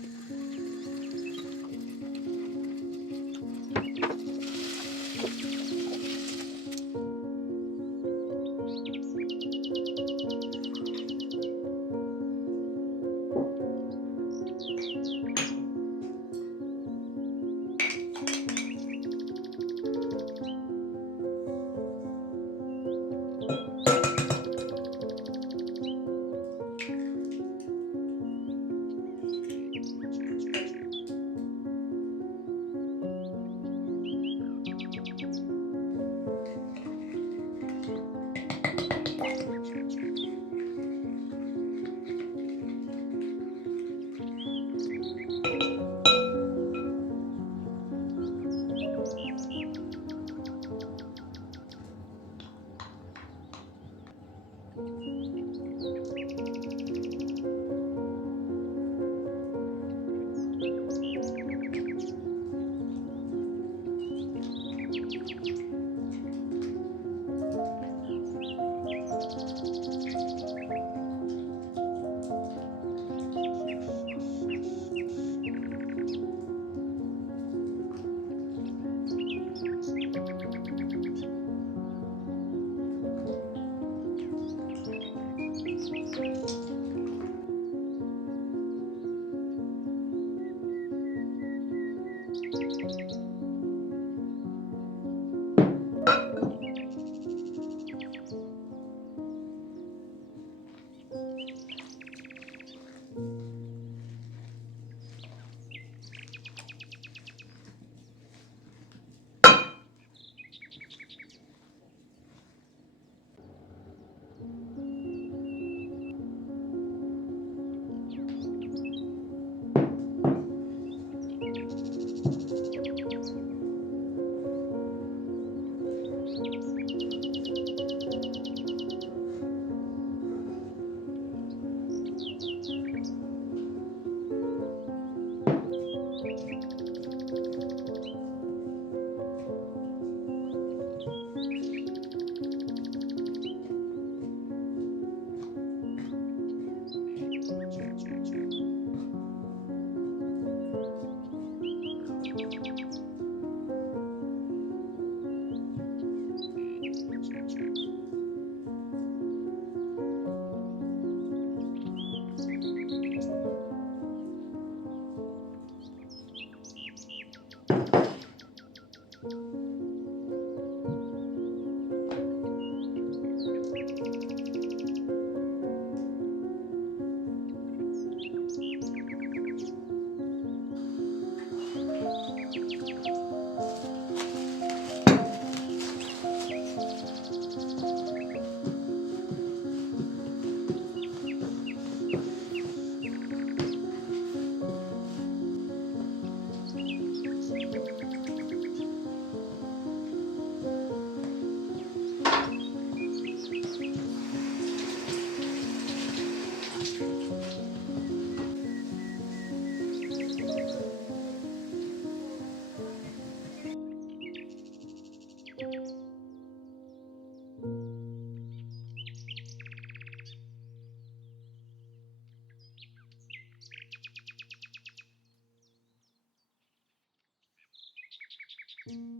Thank mm -hmm. you. Thank you. Thank you.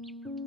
thank you